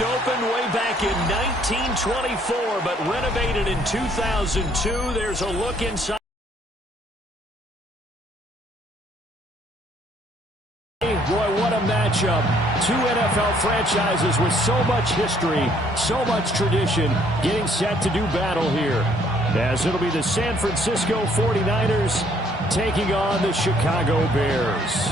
First opened way back in 1924, but renovated in 2002. There's a look inside. Boy, what a matchup. Two NFL franchises with so much history, so much tradition, getting set to do battle here. As it'll be the San Francisco 49ers taking on the Chicago Bears.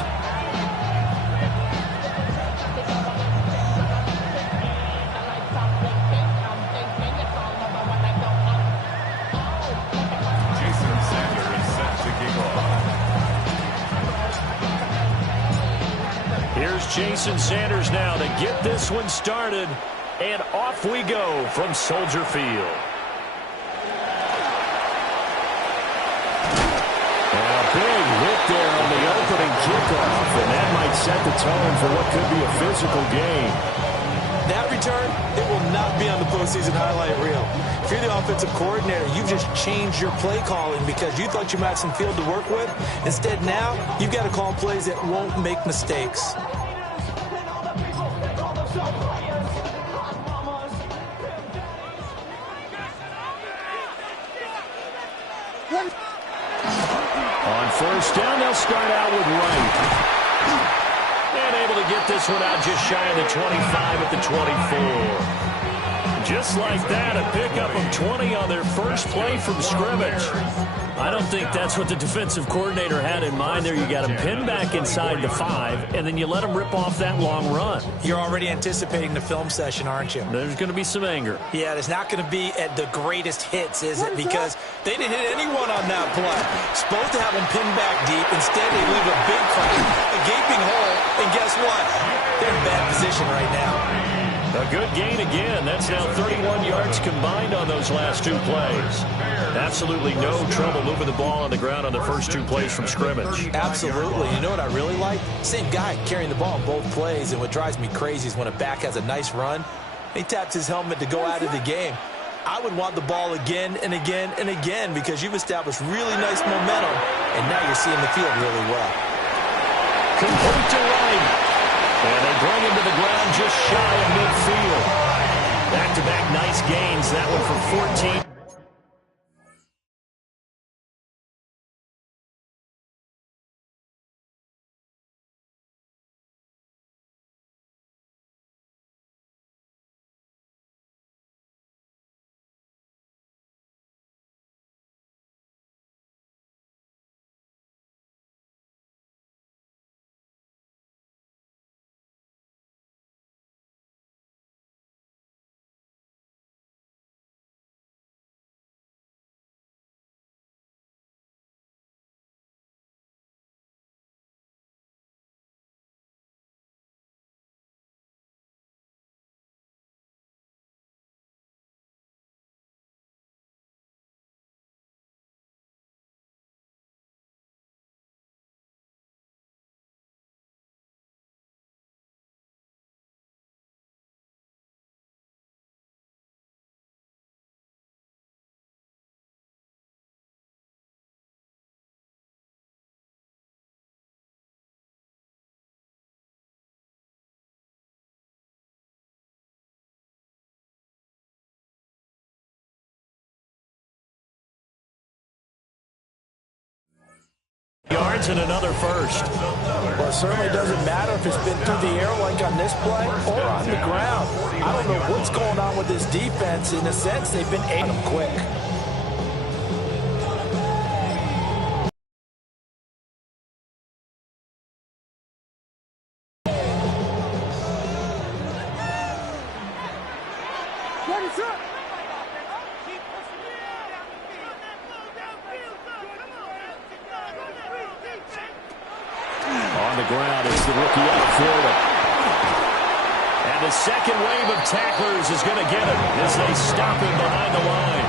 Here's Jason Sanders now to get this one started, and off we go from Soldier Field. And a big hit there on the opening kickoff, and that might set the tone for what could be a physical game. That return, it will not be on the postseason highlight reel. If you're the offensive coordinator, you've just changed your play calling because you thought you might have some field to work with. Instead, now, you've got to call plays that won't make mistakes. On first down, they'll start out with Wright. And able to get this one out just shy of the 25 at the 24. Just like that, a pickup of 20 on their first play from scrimmage. I don't think that's what the defensive coordinator had in mind there. You got him pinned back inside the 5, and then you let him rip off that long run. You're already anticipating the film session, aren't you? There's going to be some anger. Yeah, there's not going to be at the greatest hits, is it? Because they didn't hit anyone on that play. Supposed to have them pinned back deep. Instead, they leave a big crack, a gaping hole, and guess what? They're in bad position right now. A good gain again. That's now 31 yards combined on those last two plays. Absolutely no trouble moving the ball on the ground on the first two plays from scrimmage. Absolutely. You know what I really like? Same guy carrying the ball on both plays, and what drives me crazy is when a back has a nice run, he taps his helmet to go out of the game. I would want the ball again and again and again because you've established really nice momentum, and now you're seeing the field really well. Complete to Wright. And they bring him to the ground just shy of midfield. Back-to-back nice gains. That one for 14. Yards and another first. Well, it certainly doesn't matter if it's been through the air like on this play or on the ground. I don't know what's going on with this defense. In a sense, they've been able to quick. On the ground, it's the rookie out of Florida. And the second wave of tacklers is going to get him as they stop him behind the line.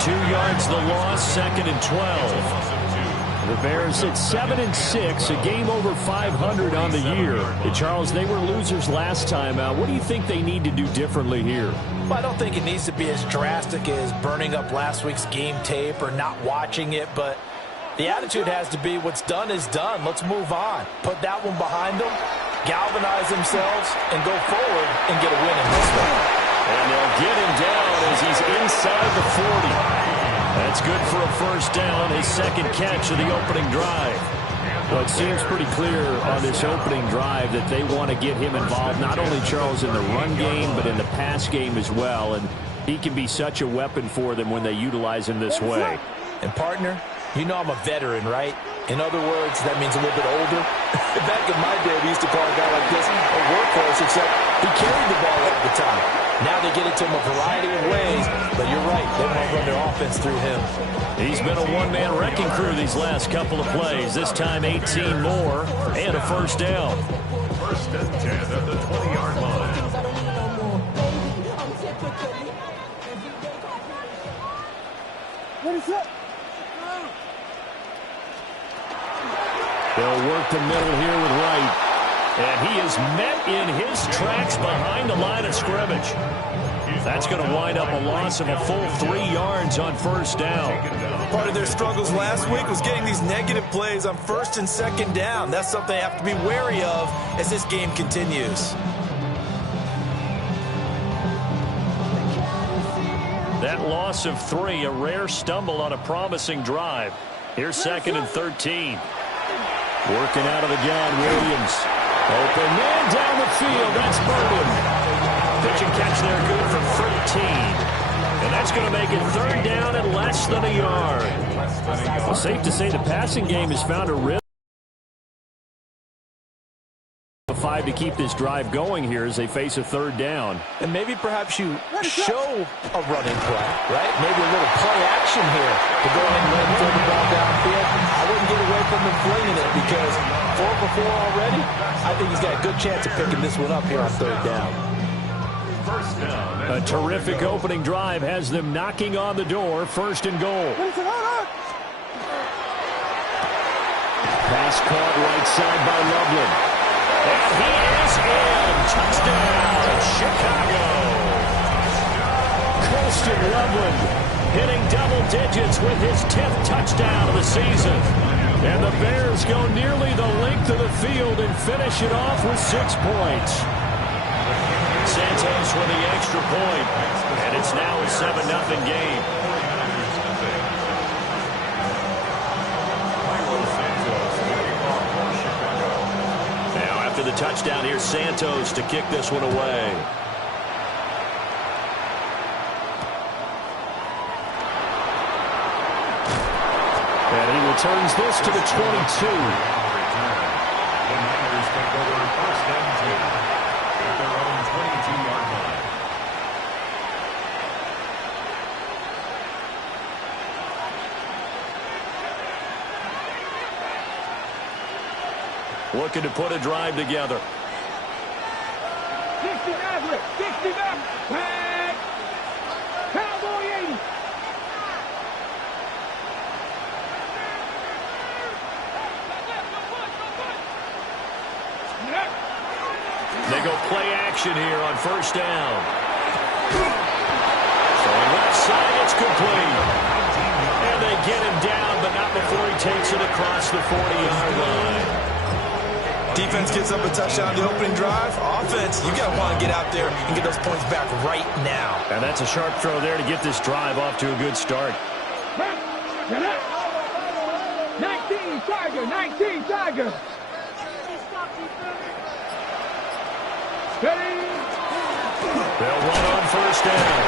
2 yards the loss, second and 12. The Bears at 7-6, a game over 500 on the year. And Charles, they were losers last time out. What do you think they need to do differently here? Well, I don't think it needs to be as drastic as burning up last week's game tape or not watching it, but the attitude has to be what's done is done. Let's move on. Put that one behind them galvanize themselves, and go forward and get a win in this one. And they'll get him down as he's inside the 40. That's good for a first down, his second catch of the opening drive. Well, it seems pretty clear on this opening drive that they want to get him involved, not only, Charles, in the run game, but in the pass game as well. And he can be such a weapon for them when they utilize him this way. And, partner, you know I'm a veteran, right? In other words, that means a little bit older. Back in my day, we used to call a guy like this a workhorse, except he carried the ball all the time. Now they get it to him a variety of ways, but you're right, they want to run their offense through him. He's been a one-man wrecking crew these last couple of plays. This time 18 more and a first down. First and 10 at the 20-yard line. What is up? They'll work the middle here with Wright. And he is met in his tracks behind the line of scrimmage. That's going to wind up a loss of a full 3 yards on first down. Part of their struggles last week was getting these negative plays on first and second down. That's something they have to be wary of as this game continues. That loss of 3, a rare stumble on a promising drive. Here's second and 13. Working out of the gun, Williams. Open man down the field. That's Burden. Pitch and catch there, good for 13. And that's going to make it third down and less than a yard. Well, safe to say the passing game has found a rhythm. 5 to keep this drive going here as they face a third down. And maybe perhaps you show a running play, right? Maybe a little play action here to go ahead and let him throw the ball downfield. I wouldn't get away from him flinging it because 4 for 4 already. I think he's got a good chance of picking this one up here on third down. First down. A terrific opening drive has them knocking on the door. First and goal. Pass caught right side by Loveland. And he is in. Touchdown, Chicago. Colston Loveland hitting double digits with his 10th touchdown of the season. And the Bears go nearly the length of the field and finish it off with 6 points. Santos with the extra point, and it's now a 7-0 game. The touchdown here, Santos to kick this one away. And he returns this to the 22. The Niners take over first and 10 at their own 22-yard line. Looking to put a drive together. 60 back, back, Cowboy 80. They go play action here on first down. Throwing left side, it's complete. And they get him down, but not before he takes it across the 40-yard line. Defense gets up a touchdown the opening drive. Offense, you got to want to get out there and get those points back right now. And that's a sharp throw there to get this drive off to a good start. 19 Tiger, 19 Tiger. They'll run on first down.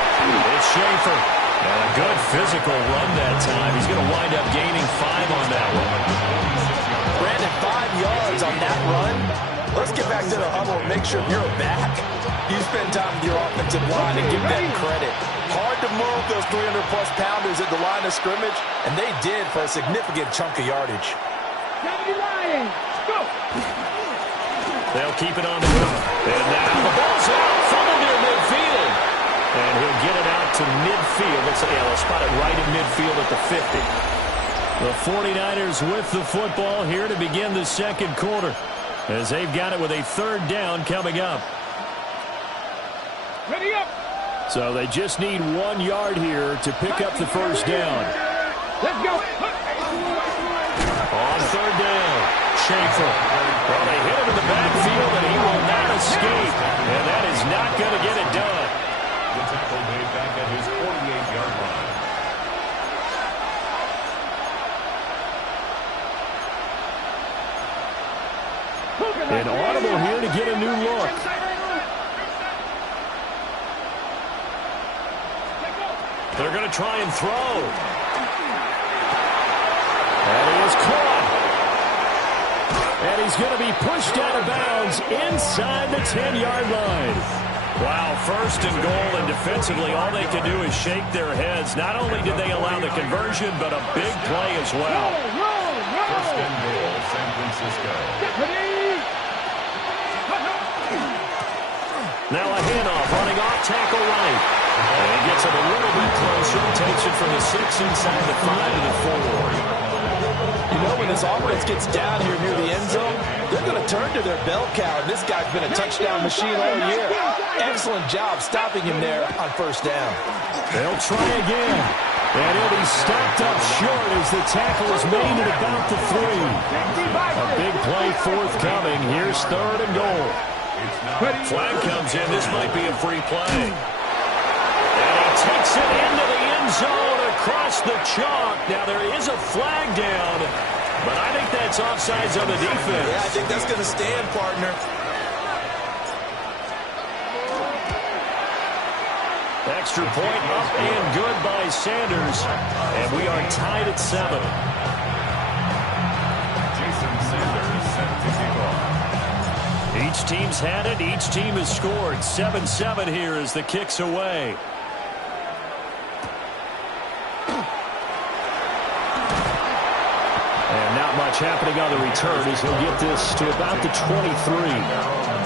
It's Schaefer. And a good physical run that time. He's going to wind up gaining 5 on that one. Brandon, 5 yards on that run. Let's get back to the huddle and make sure you're a back. You spend time with your offensive line and give them credit. Hard to move those 300-plus pounders at the line of scrimmage, and they did for a significant chunk of yardage. 70 Lions, go! They'll keep it on the move. And now the ball's out. Funneled near midfield. And he'll get it out to midfield. They'll spot it right at midfield at the 50. The 49ers with the football here to begin the second quarter as they've got it with a third down coming up. Ready up! So they just need 1 yard here to pick up the first down. Let's go! On third down, Schaefer. Well, they hit him in the backfield, and he will not escape. And that is not going to get it done. The tackle made back at his 48-yard line. An audible here to get a new look. They're going to try and throw. And he is caught. And he's going to be pushed out of bounds inside the 10-yard line. Wow, first and goal, and defensively all they can do is shake their heads. Not only did they allow the conversion, but a big play as well. First and goal, San Francisco. Now a handoff, running off tackle right. And he gets it a little bit closer. Takes it from the 6 inside the 5 to the 4. You know, when this offense gets down here near the end zone, they're going to turn to their bell cow, and this guy's been a touchdown machine all year. Excellent job stopping him there on first down. They'll try again. And he'll be stopped up short as the tackle is made at about the 3. A big play forthcoming. Here's third and goal. Flag comes in. This might be a free play. And he takes it into the end zone across the chalk. Now, there is a flag down, but I think that's offsides on the defense. Yeah, I think that's going to stand, partner. Extra point up and good by Sanders. And we are tied at 7. Jason Sanders set to kick off. Each team's had it. Each team has scored. 7-7 here as the kick's away. And not much happening on the return as he'll get this to about the 23.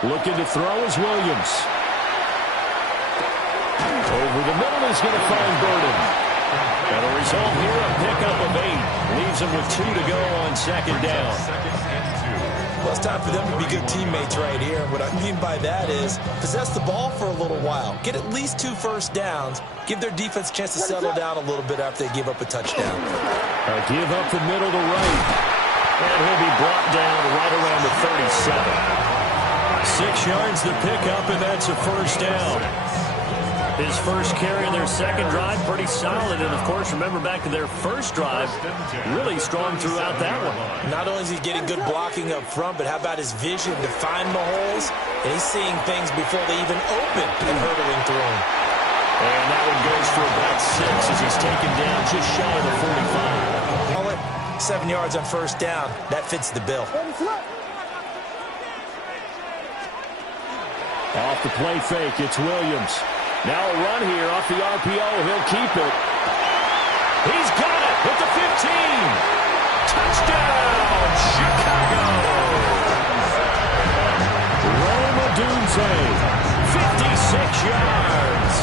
Looking to throw is Williams. Over the middle is going to find Burden. And the result here, a pickup of 8. Leaves him with 2 to go on second down. Well, it's time for them to be good teammates right here. What I mean by that is possess the ball for a little while. Get at least 2 first downs. Give their defense a chance to settle down a little bit after they give up a touchdown. Give up the middle to right. And he'll be brought down right around the 37. 6 yards the pickup, and that's a first down. His first carry in their second drive, pretty solid. And, of course, remember back to their first drive, really strong throughout that one. Not only is he getting good blocking up front, but how about his vision to find the holes? And he's seeing things before they even open and hurdling through them. And that one goes for about 6 as he's taken down just shy of the 45. Call it 7 yards on first down. That fits the bill. Off the play fake, it's Williams. Now a run here off the RPO. He'll keep it. He's got it at the 15. Touchdown, Chicago. Rome Odunze, 56 yards.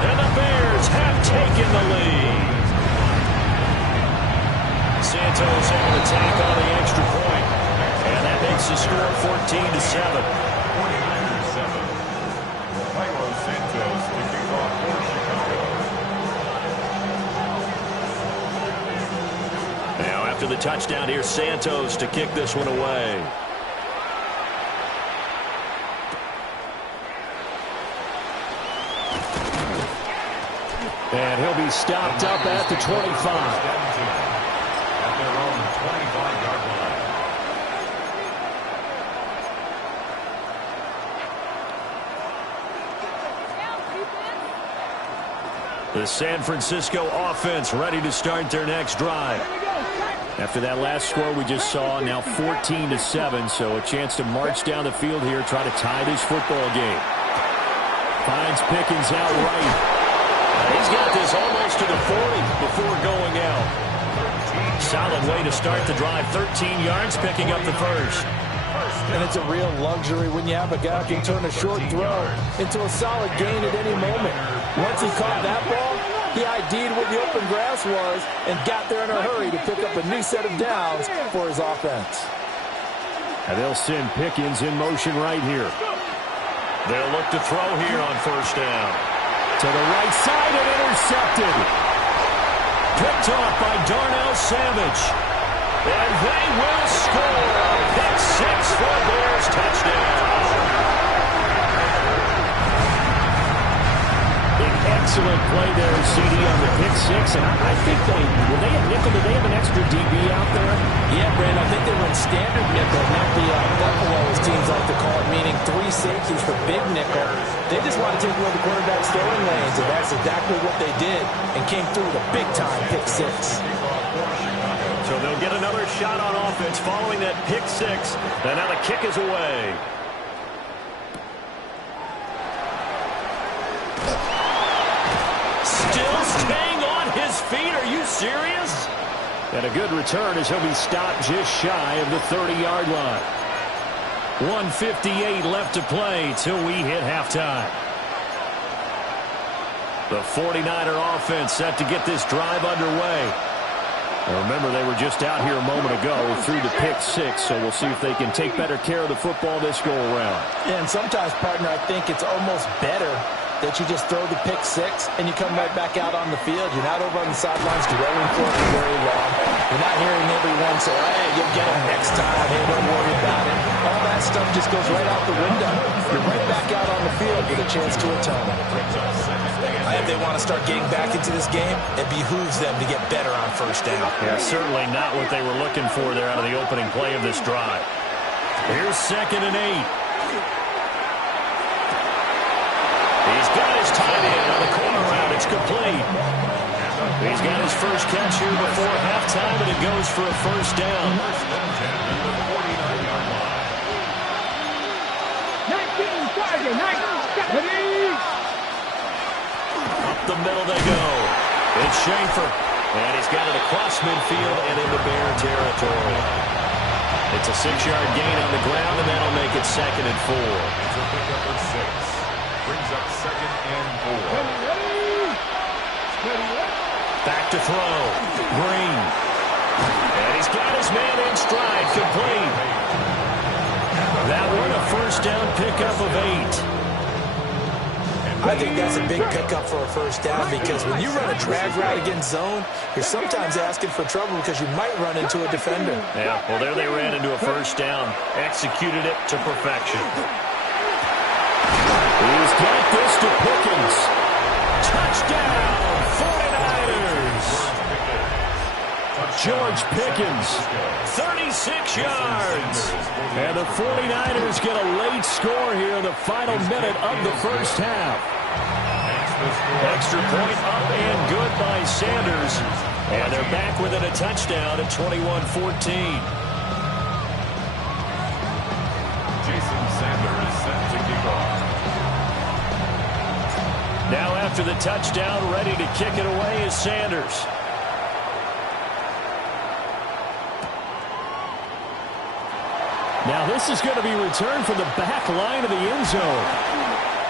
And the Bears have taken the lead. Santos able to tack on the extra point. And that makes the score 14-7. To the touchdown here, Santos to kick this one away. And he'll be stopped up at the 25. At their own 25-yard line. The San Francisco offense ready to start their next drive. After that last score we just saw, now 14-7, so a chance to march down the field here, try to tie this football game. Finds Pickens out right. He's got this almost to the 40 before going out. Solid way to start the drive, 13 yards, picking up the first. And it's a real luxury when you have a guy who can turn a short throw into a solid gain at any moment. Once he caught that ball, He ID'd where the open grass was and got there in a hurry to pick up a new set of downs for his offense. And they'll send Pickens in motion right here. They'll look to throw here on first down. To the right side and intercepted. Picked off by Darnell Savage. And they will score. Pick six for Bears touchdown. An excellent play there, CD, on the pick six. And I think will they have nickel? Do they have an extra DB out there? Yeah, Brand, I think they run standard nickel, not the buffalo, as teams like to call it, meaning three safeties for big nickel. They just want to take away the quarterback's throwing lanes, and that's exactly what they did and came through with a big-time pick six. So they'll get another shot on offense following that pick six. And now the kick is away. Still staying on his feet. Are you serious? And a good return as he'll be stopped just shy of the 30-yard line. 1:58 left to play till we hit halftime. The 49er offense set to get this drive underway. Now remember, they were just out here a moment ago through the pick six, so we'll see if they can take better care of the football this go-around. Yeah, and sometimes, partner, I think it's almost better that you just throw the pick six and you come right back out on the field. You're not over on the sidelines dwelling for it very long. You're not hearing everyone say, hey, you'll get him next time. Hey, don't worry about it. All that stuff just goes right out the window. You're right back out on the field with a chance to atone. If they want to start getting back into this game, it behooves them to get better on first down. Yeah, certainly not what they were looking for there out of the opening play of this drive. Here's 2nd and 8. He's got his tight end on the corner route. It's complete. He's got his first catch here before halftime, and it goes for a first down. 19, target, 19, Up the middle they go. It's Schaefer. And he's got it across midfield and into Bear territory. It's a 6-yard gain on the ground, and that'll make it 2nd and 4. It's a pickup of 6. Brings up 2nd and 4. Back to throw. Green. And he's got his man in stride. Complete. That one a first down pickup of 8. I think that's a big pickup for a first down because when you run a drag route against zone, you're sometimes asking for trouble because you might run into a defender. Yeah, well, there they ran into a first down. Executed it to perfection. He's got this to Pickens. Touchdown, 49ers. George Pickens, 36 yards. And the 49ers get a late score here in the final minute of the first half. Extra point up and good by Sanders. And they're back within a touchdown at 21-14. Jason Sanders set to kick off. Now after the touchdown, ready to kick it away is Sanders. Now this is going to be returned from the back line of the end zone.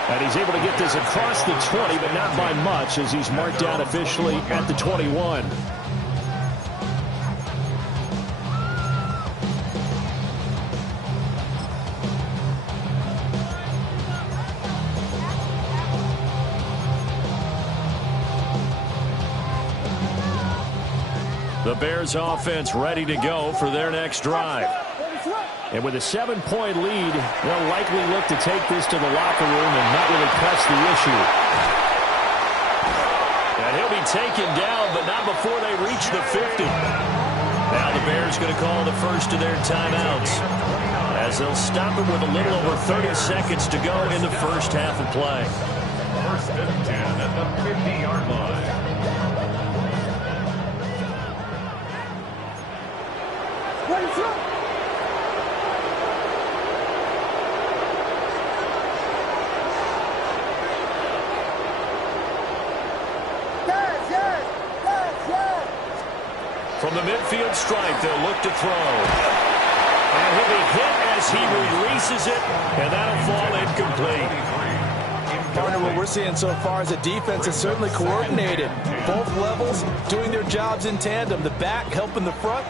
And he's able to get this across the 20, but not by much as he's marked down officially at the 21. The Bears offense ready to go for their next drive. And with a 7-point lead, they'll likely look to take this to the locker room and not really press the issue. And he'll be taken down, but not before they reach the 50. Now the Bears going to call the first of their timeouts, as they'll stop it with a little over 30 seconds to go in the first half of play. 1st and 10 at the 50-yard line. From the midfield stripe, they'll look to throw. And he'll be hit as he releases it, and that'll fall incomplete. Partner, what we're seeing so far is a defense that's certainly coordinated. Both levels doing their jobs in tandem. The back helping the front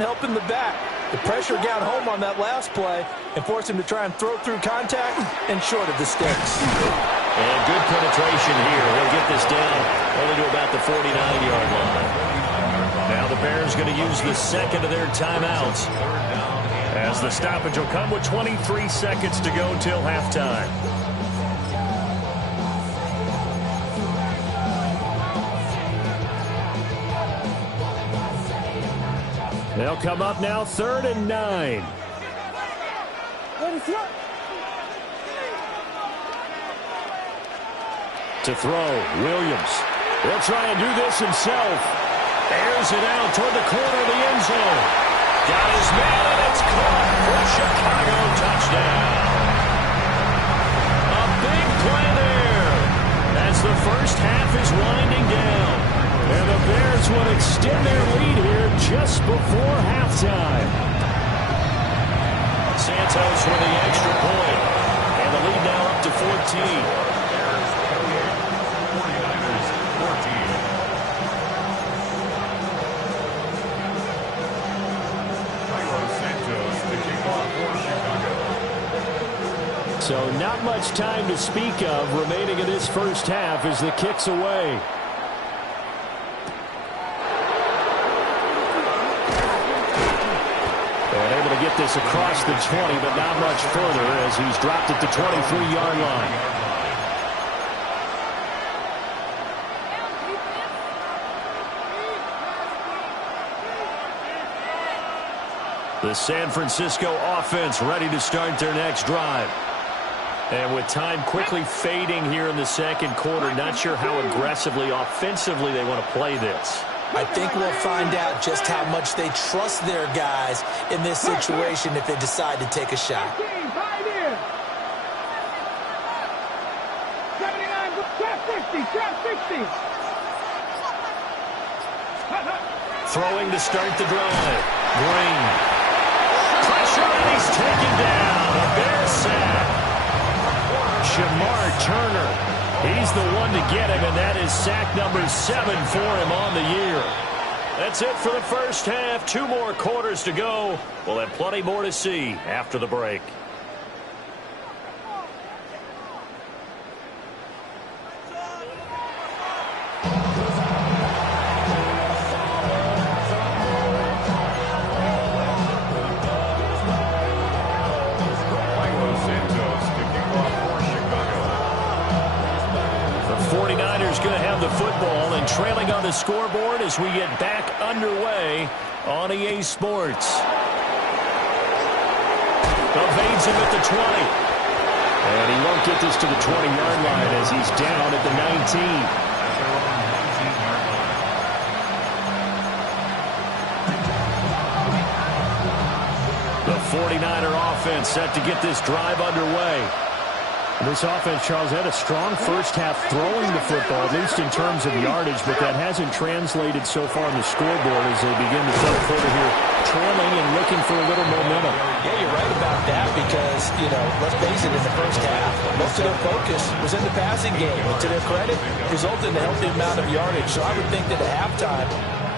helping the back. The pressure got home on that last play and forced him to try and throw through contact and short of the sticks. And good penetration here. He'll get this down only to about the 49-yard line. Now the Bears going to use the second of their timeouts, as the stoppage will come with 23 seconds to go till halftime. They'll come up now, 3rd and 9. To throw, Williams. He'll try and do this himself. Airs it out toward the corner of the end zone. Got his man, and it's caught for Chicago touchdown. A big play there as the first half is winding down. And the Bears will extend their lead here just before halftime. Santos with the extra point. And the lead now up to 14. So not much time to speak of remaining in this first half as the kick's away. And able to get this across the 20, but not much further as he's dropped at the 23-yard line. The San Francisco offense ready to start their next drive. And with time quickly fading here in the second quarter, not sure how aggressively, offensively they want to play this. I think we'll find out just how much they trust their guys in this situation if they decide to take a shot. Throwing to start the drive. Green. Pressure, and he's taken down. A Bear sack. Shamar Turner. He's the one to get him, and that is sack number 7 for him on the year. That's it for the first half. 2 more quarters to go. We'll have plenty more to see after the break. The football and trailing on the scoreboard as we get back underway on EA Sports. Evades him at the 20. And he won't get this to the 20-yard line as he's down at the 19. The 49er offense set to get this drive underway. This offense, Charles, had a strong first half throwing the football, at least in terms of yardage, but that hasn't translated so far on the scoreboard as they begin the third quarter here, trailing and looking for a little momentum. Yeah, you're right about that because, let's face it, in the first half, most of their focus was in the passing game. And to their credit, resulted in a healthy amount of yardage. So I would think that at halftime,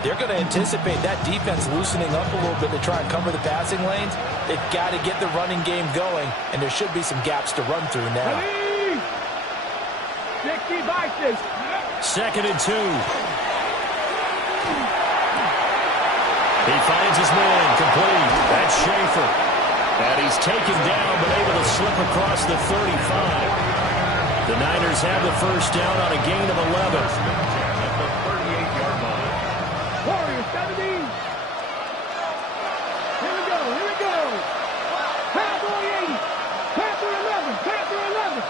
they're going to anticipate that defense loosening up a little bit to try and cover the passing lanes. They've got to get the running game going, and there should be some gaps to run through now. 60 boxes. 2nd and 2. He finds his man complete. That's Schaefer. And he's taken down, but able to slip across the 35. The Niners have the first down on a gain of 11. Warriors 17. Here we go. Cowboy 80. Panther 11. Panther 11.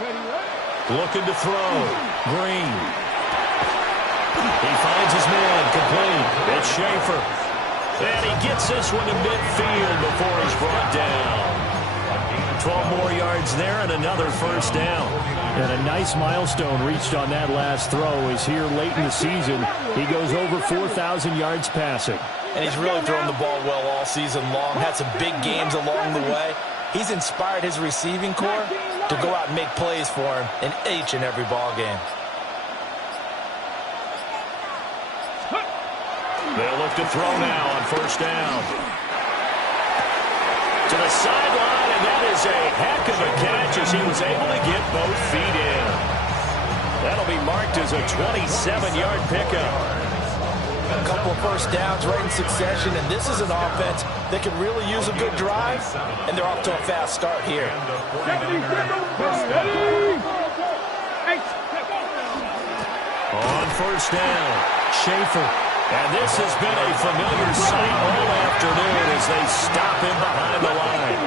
Ready, right? Looking to throw. Green. He finds his man complete. It's Schaefer. And he gets this one to midfield before he's brought down. 12 more yards there and another first down. And a nice milestone reached on that last throw is here late in the season. He goes over 4,000 yards passing. And he's really thrown the ball well all season long. Had some big games along the way. He's inspired his receiving corps to go out and make plays for him in each and every ball game. They'll look to throw now on first down. To the sideline, and that is a heck of a catch as he was able to get both feet in. That'll be marked as a 27-yard pickup. A couple of first downs right in succession, and this is an offense that could really use a good drive, and they're off to a fast start here. On first down, Schaefer. And this has been a familiar sight all afternoon as they stop him behind the line.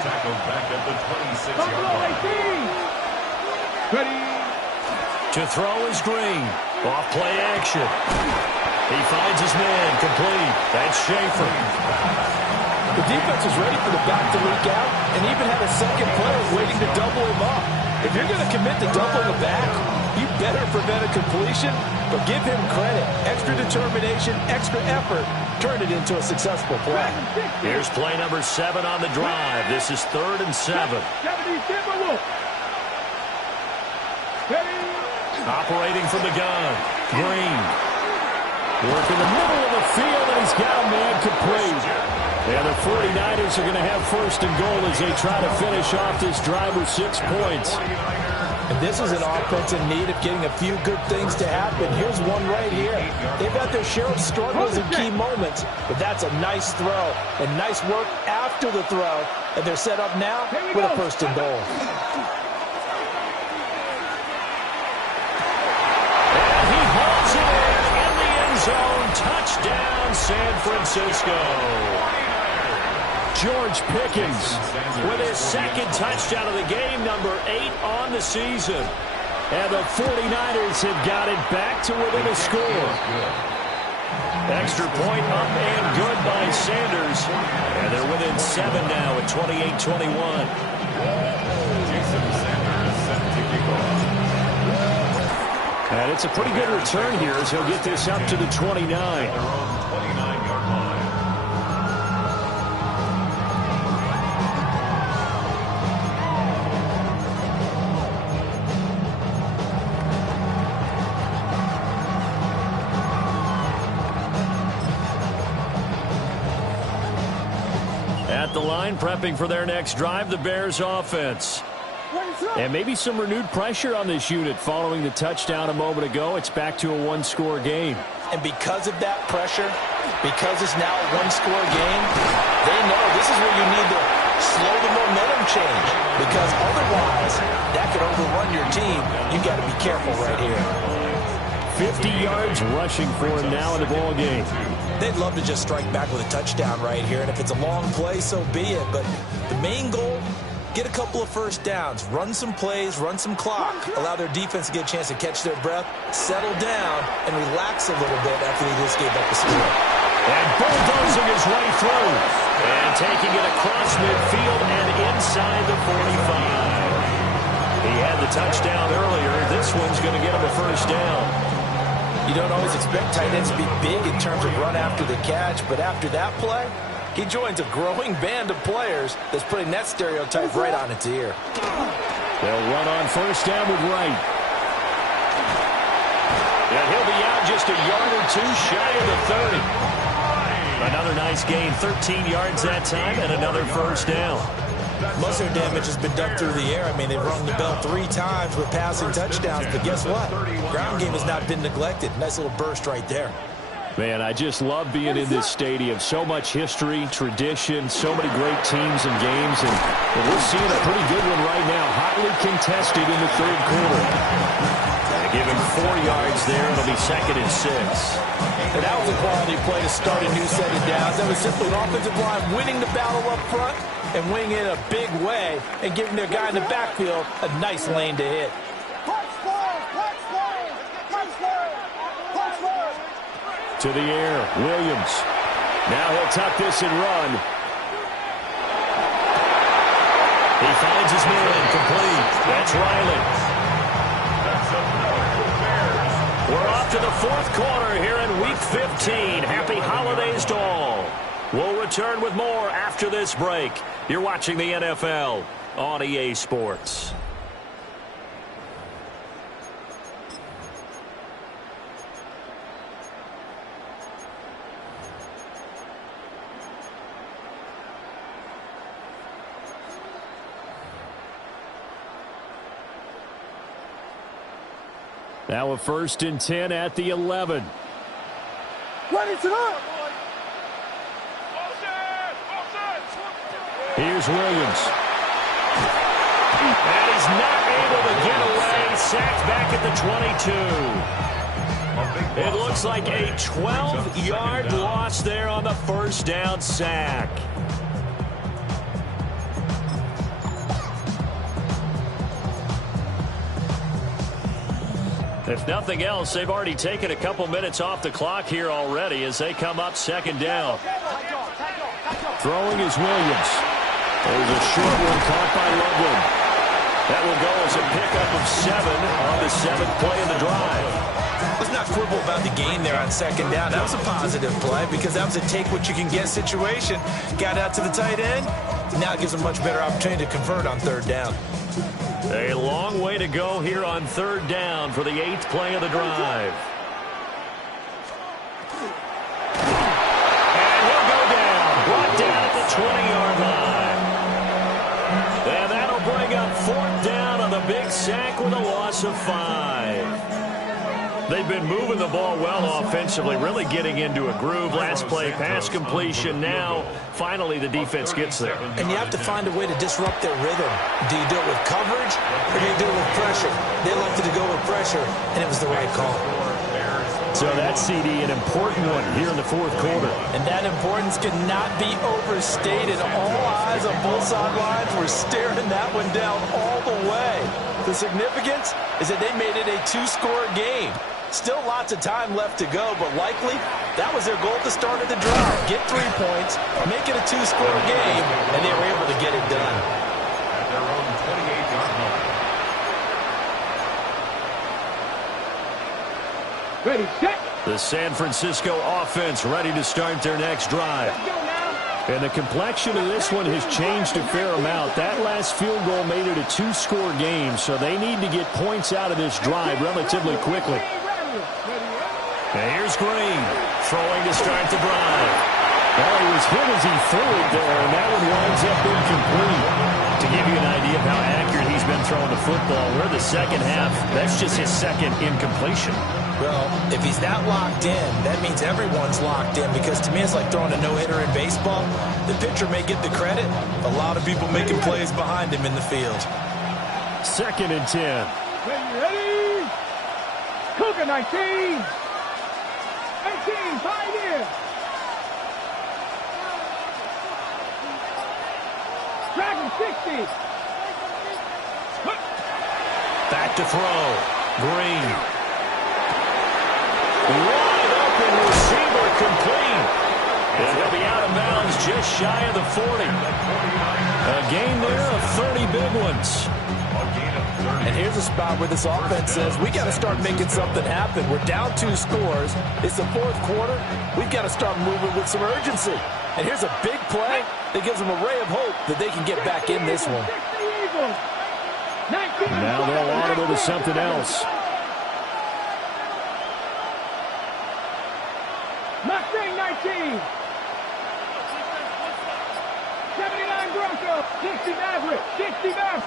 Tackled back at the 26-yard line. To throw is Green. Off play action. He finds his man complete. That's Schaefer. The defense is ready for the back to leak out and even had a second player waiting to double him up. If you're going to commit to doubling the back, you better prevent a completion, but give him credit. Extra determination, extra effort, turn it into a successful play. Here's play number 7 on the drive. This is 3rd and 7. Operating from the gun, Green. Work in the middle of the field, and he's got a man complete. And the 49ers are going to have first and goal as they try to finish off this drive with 6 points. And this is an offense in need of getting a few good things to happen. Here's one right here. They've got their share of struggles in key moments, but that's a nice throw and nice work after the throw. And they're set up now with a first and goal. And he holds it in the end zone. Touchdown, San Francisco. George Pickens with his second touchdown of the game, number 8 on the season. And the 49ers have got it back to within a score. Extra point up and good by Sanders. And they're within 7 now at 28-21. And it's a pretty good return here as he'll get this up to the 29. At the line, prepping for their next drive, the Bears offense. And maybe some renewed pressure on this unit following the touchdown a moment ago. It's back to a one-score game. And because of that pressure, because it's now a one-score game, they know this is where you need to slow the momentum change. Because otherwise, that could overrun your team. You got to be careful right here. 50 yards rushing for him now in the ball game. They'd love to just strike back with a touchdown right here. And if it's a long play, so be it. But the main goal, get a couple of first downs, run some plays, run some clock, allow their defense to get a chance to catch their breath, settle down, and relax a little bit after they just gave up the score. And bulldozing his way through. And taking it across midfield and inside the 45. He had the touchdown earlier. This one's going to get him a first down. You don't always expect tight ends to be big in terms of run after the catch, but after that play, he joins a growing band of players that's putting that stereotype right on its ear. They'll run on first down with Wright. And he'll be out just a yard or two shy of the 30. Another nice gain, 13 yards that time, and another first down. Most of their damage has been done through the air. I mean, they've rung the bell 3 times with passing touchdowns, but guess what? Ground game has not been neglected. Nice little burst right there. Man, I just love being in this stadium. So much history, tradition, so many great teams and games, and we're seeing a pretty good one right now. Hotly contested in the third quarter. Give him 4 yards there. It'll be 2nd and 6. And that was a quality play to start a new set of downs. That was simply an offensive line winning the battle up front and winning it in a big way and giving their guy in the backfield a nice lane to hit. To the air, Williams. Now he'll tuck this and run. He finds his man complete. That's Riley. We're off to the 4th quarter here in Week 15. Happy holidays to all. We'll return with more after this break. You're watching the NFL on EA Sports. Now a 1st and 10 at the 11. Here's Williams. And he's not able to get away. Sacked back at the 22. It looks like a 12-yard loss there on the 1st down sack. If nothing else, they've already taken a couple minutes off the clock here already as they come up 2nd down. Throwing is Williams. There's a short one caught by Loveland. That will go as a pickup of 7 on the 7th play of the drive. Let's not quibble about the gain there on 2nd down. That was a positive play because that was a take-what-you-can-get situation. Got out to the tight end. Now it gives them a much better opportunity to convert on 3rd down. A long way to go here on 3rd down for the 8th play of the drive. And he'll go down. Brought down at the 20-yard line. And that'll bring up 4th down on the big sack with a loss of 5. They've been moving the ball well offensively, really getting into a groove. Last play, pass completion. Now, finally, the defense gets there. And you have to find a way to disrupt their rhythm. Do you do it with coverage, or do you do it with pressure? They elected to go with pressure, and it was the right call. So that CD, an important one here in the 4th quarter. And that importance cannot be overstated. All eyes on both sidelines were staring that one down all the way. The significance is that they made it a 2-score game. Still lots of time left to go, but likely that was their goal at the start of the drive. Get 3 points, make it a 2-score game, and they were able to get it done. At their own 28-yard line. Ready, set. The San Francisco offense ready to start their next drive. Let's go now. And the complexion of this one has changed a fair amount. That last field goal made it a 2-score game, so they need to get points out of this drive relatively quickly. And here's Green, throwing to start the drive. Well, he was hit as he threw it there, and that one winds up incomplete. To give you an idea of how accurate he's been throwing the football, we're the second half. That's just his 2nd incompletion. Well, if he's that locked in, that means everyone's locked in, because to me it's like throwing a no-hitter in baseball. The pitcher may get the credit. A lot of people making plays behind him in the field. 2nd and 10. Ready? Cougar 19. 18, 5 here. Dragon 60. Back to throw. Green. Wide open receiver complete. And he'll be out of bounds just shy of the 40. A gain there of 30 big ones. And here's a spot where this offense says, we got to start making something happen. We're down 2 scores. It's the 4th quarter. We've got to start moving with some urgency. And here's a big play that gives them a ray of hope that they can get back in this one. Now they'll audible to something else. Mustang 19. 79 Bronco. 60 Maverick. 60 Maverick.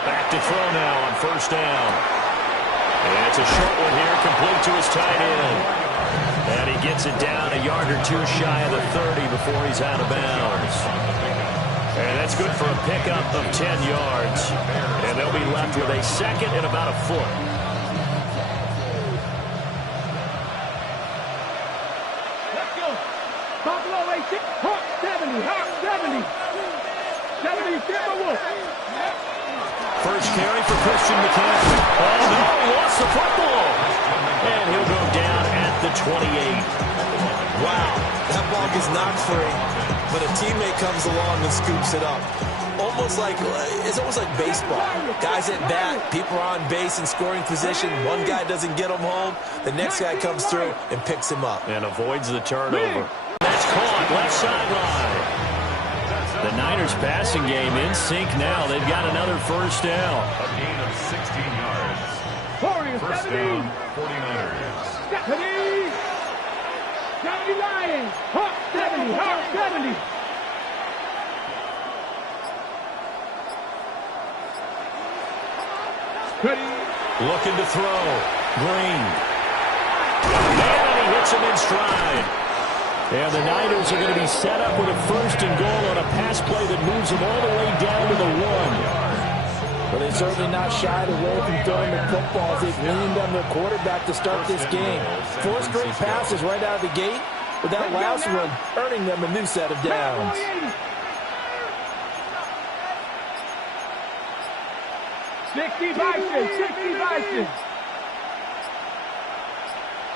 Back to throw now on 1st down. And it's a short one here, complete to his tight end. And he gets it down a yard or 2 shy of the 30 before he's out of bounds. And that's good for a pickup of 10 yards. And they'll be left with a 2nd and about a foot. Let's go. Buffalo 86. Hawk 70. Hawk 70. 70 Timberwolves. First carry for Christian McCaffrey. Oh, no, he lost the football. And he'll go down at the 28. Wow, that ball gets knocked free, but a teammate comes along and scoops it up. It's almost like baseball. Guys at bat, people are on base in scoring position. One guy doesn't get him home. The next guy comes through and picks him up. And avoids the turnover. That's caught. left sideline. The Niners passing game in sync now. They've got another first down. A gain of 16 yards. 40, First 70. down, 49ers. 70. 70 Lions. Hawk 70. Hawk 70. Looking to throw. Green. And he hits him in stride. And the Niners are going to be set up with a first and goal on a pass play that moves them all the way down to the 1. But they're certainly not shied away from throwing the footballs. They've leaned on their quarterback to start this game. 4 straight passes right out of the gate, with that last one earning them a new set of downs. 60 Bison. 60 Bison.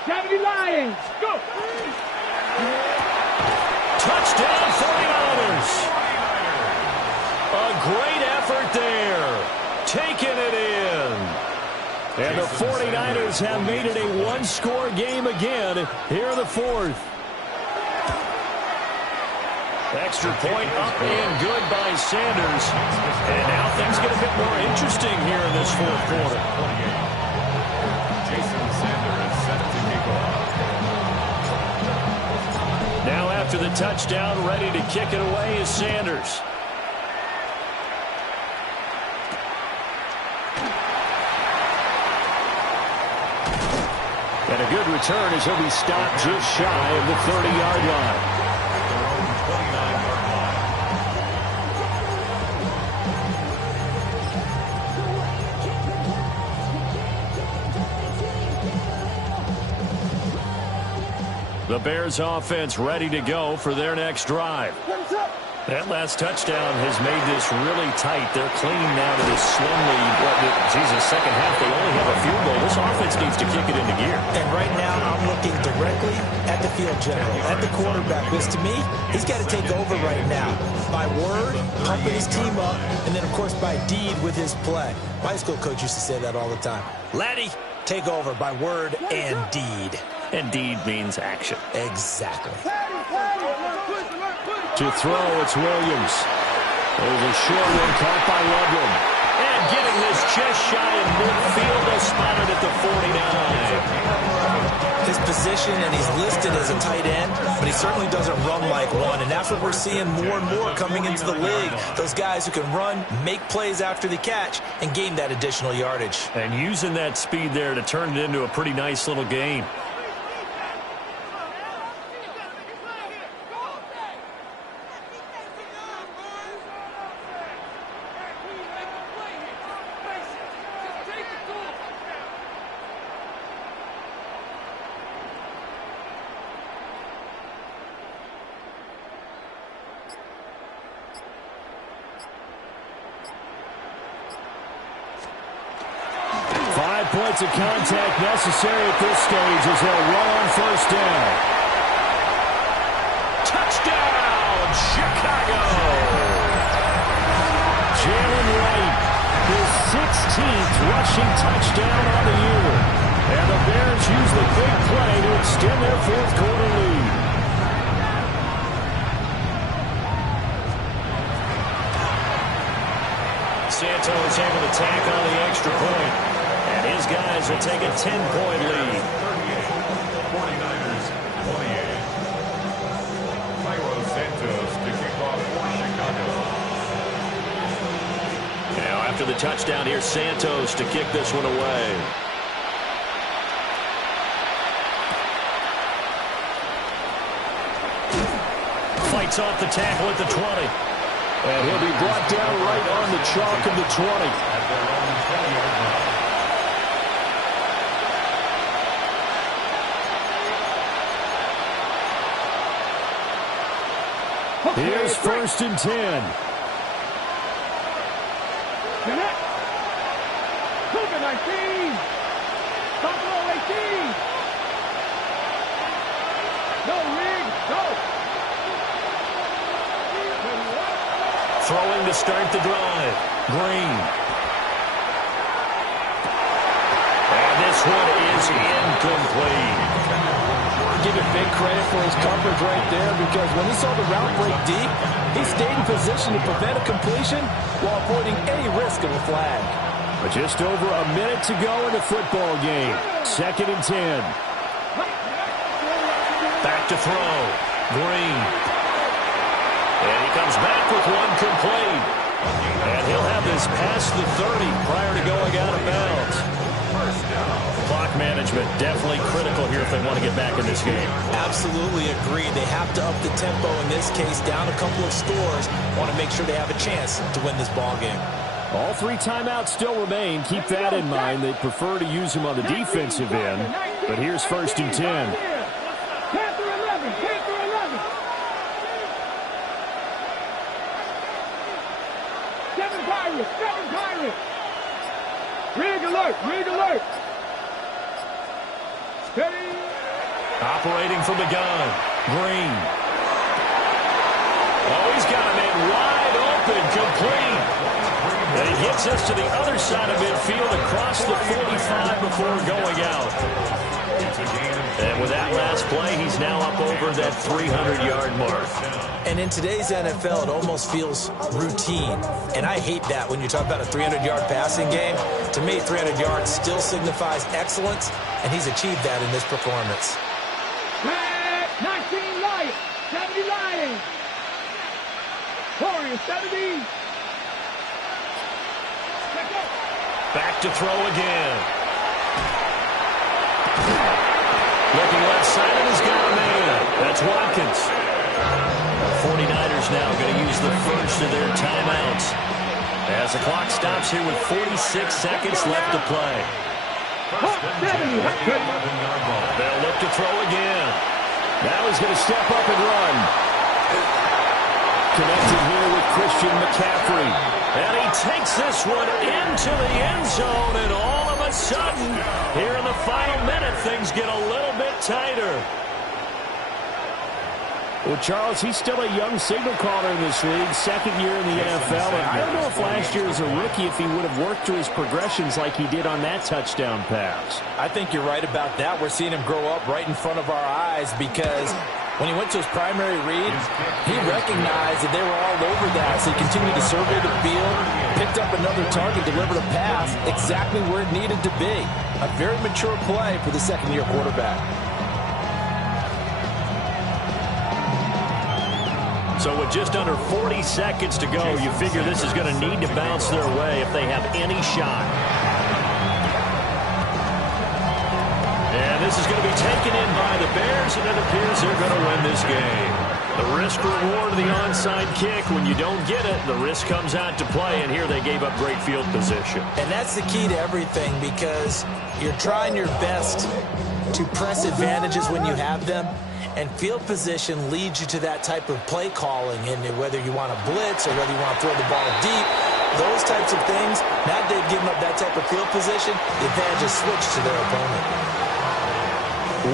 70 Lions. Go. Touchdown 49ers. A great effort there. Taking it in. And the 49ers have made it a one-score game again here in the fourth. Extra point up and good by Sanders. And now things get a bit more interesting here in this fourth quarter. Jason Sanders is set to kick off. Now after the touchdown, ready to kick it away is Sanders. And a good return as he'll be stopped just shy of the 30-yard line. The Bears offense ready to go for their next drive. That last touchdown has made this really tight. They're clinging now to this slim lead. Second half, they only have a field goal. This offense needs to kick it into gear. And right now, I'm looking directly at the field general, at the quarterback. Because to me, he's got to take over right now. By word, pumping his team up, and then, of course, by deed with his play. My high school coach used to say that all the time. Laddie, take over by word and deed. And deed means action. Exactly. To throw, it's Williams. There's a short one caught by Loveland. And getting this just shy of midfield, is spotted at the 49. His position, and he's listed as a tight end, but he certainly doesn't run like one. And that's what we're seeing more and more coming into the league. Those guys who can run, make plays after the catch, and gain that additional yardage. And using that speed there to turn it into a pretty nice little game. Points of contact necessary at this stage as they'll run on first down. Touchdown, Chicago! Jalen Wright, his 16th rushing touchdown on the year. And the Bears use the big play to extend their fourth quarter lead. Santos able to tack on the extra point. His guys will take a 10-point lead. 49ers, 28. Cairo Santos to kick off for Chicago. Now after the touchdown, here's Santos to kick this one away. Fights off the tackle at the 20. And he'll be brought down right on the chalk of the 20. At their own 20-yard line. Here's first and 10. Cougar 19. Buffalo 18. No rig. Go. Throwing to start the drive. Green. And this one is incomplete. give you big credit for his coverage right there, because when he saw the route break deep, he stayed in position to prevent a completion while avoiding any risk of a flag. But just over a minute to go in the football game. 2nd and 10. Back to throw. Green. And he comes back with one complete. And he'll have this past the 30 prior to going out of bounds. Clock management definitely critical here if they want to get back in this game. Absolutely agree. They have to up the tempo in this case, down a couple of scores. Want to make sure they have a chance to win this ball game. All 3 timeouts still remain. Keep that in mind. They prefer to use them on the defensive end. But here's 1st and 10. Panther 11, Panther 11. 7 Pirates, 7 Pirates. Rig alert, rig alert. Steady. Operating from the gun. Green. Oh, he's got a man wide open, complete. And he gets us to the other side of midfield across the 45 before going out. And with that last play, he's now up over that 300-yard mark. And in today's NFL, it almost feels routine. And I hate that when you talk about a 300-yard passing game. To me, 300 yards still signifies excellence, and he's achieved that in this performance. 19 Lions, 70 Lions. Warriors, 70. Back to throw again. Looking left side, and he's got a man. That's Watkins. 49ers now going to use the first of their timeouts as the clock stops here with 46 seconds left to play. They'll look to throw again. Now he's going to step up and run. Connected here with Christian McCaffrey. And he takes this one into the end zone, and all of a sudden, here in the final minute, things get a little bit tighter. Well, Charles, he's still a young signal caller in this league, 2nd year in the NFL. And I don't know if last year as a rookie, if he would have worked through his progressions like he did on that touchdown pass. I think you're right about that. We're seeing him grow up right in front of our eyes, because when he went to his primary read, he recognized that they were all over that. So he continued to survey the field, picked up another target, delivered a pass exactly where it needed to be. A very mature play for the 2nd-year quarterback. So with just under 40 seconds to go, you figure this is going to need to bounce their way if they have any shot. And this is going to be taken in by the Bears, and it appears they're going to win this game. The risk reward of the onside kick, when you don't get it, the risk comes out to play, and here they gave up great field position. And that's the key to everything, because you're trying your best to press advantages when you have them, and field position leads you to that type of play calling, and whether you want to blitz or whether you want to throw the ball deep, those types of things, now they've given up that type of field position, the advantage is switched to their opponent.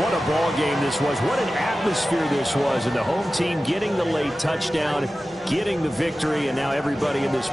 What a ball game this was. What an atmosphere this was. And the home team getting the late touchdown, getting the victory, and now everybody in this